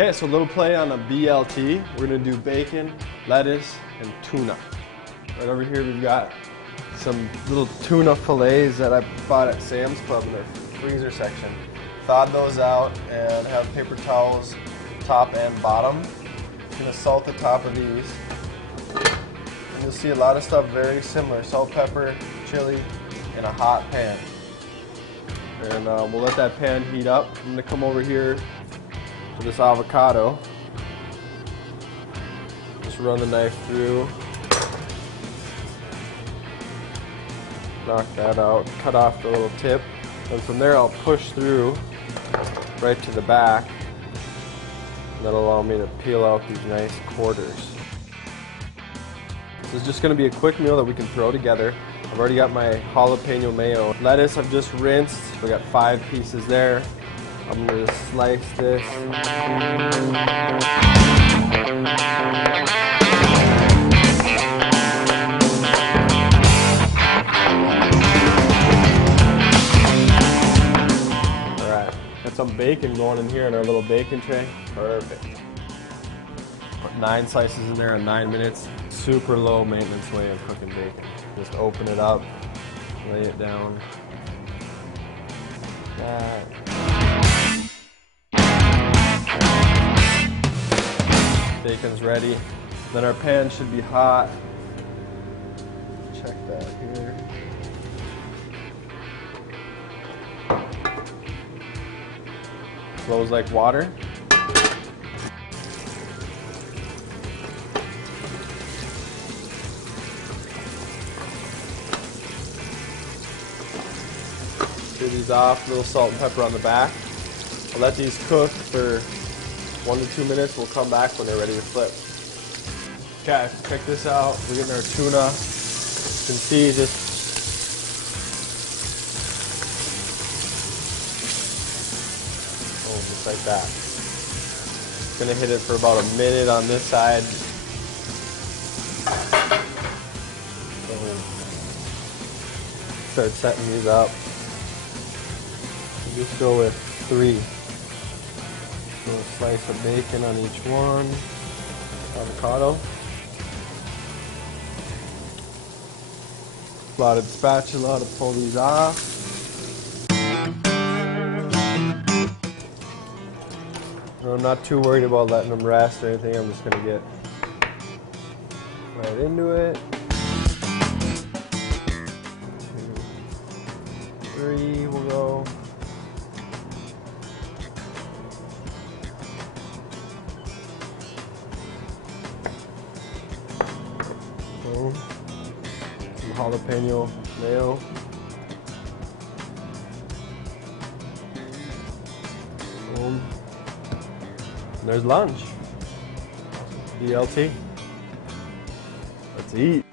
Okay, so a little play on a BLT. We're gonna do bacon, lettuce, and tuna. Right over here we've got some little tuna fillets that I bought at Sam's Club in their freezer section. Thawed those out and have paper towels top and bottom. I'm gonna salt the top of these. And you'll see a lot of stuff very similar. Salt, pepper, chili, in a hot pan. And we'll let that pan heat up. I'm gonna come over here to this avocado. Just run the knife through. Knock that out, cut off the little tip. And from there I'll push through right to the back. And that'll allow me to peel out these nice quarters. This is just gonna be a quick meal that we can throw together. I've already got my jalapeno mayo. Lettuce I've just rinsed. We got 5 pieces there. I'm going to slice this. Alright, got some bacon going in here in our little bacon tray. Perfect. Put 9 slices in there in 9 minutes. Super low maintenance way of cooking bacon. Just open it up, lay it down. That. Bacon's ready. Then our pan should be hot. Check that here. Flows like water. Clear these off, a little salt and pepper on the back. I'll let these cook for 1 to 2 minutes. We'll come back when they're ready to flip. Okay, check this out. We're getting our tuna. You can see just like that. Gonna hit it for about a minute on this side. Start setting these up. Just go with 3. So a slice of bacon on each one. Avocado. Slotted spatula to pull these off. I'm not too worried about letting them rest or anything. I'm just going to get right into it. 2, 3 will go. Boom. Some jalapeno mayo. Boom. And there's lunch. BLT. Let's eat.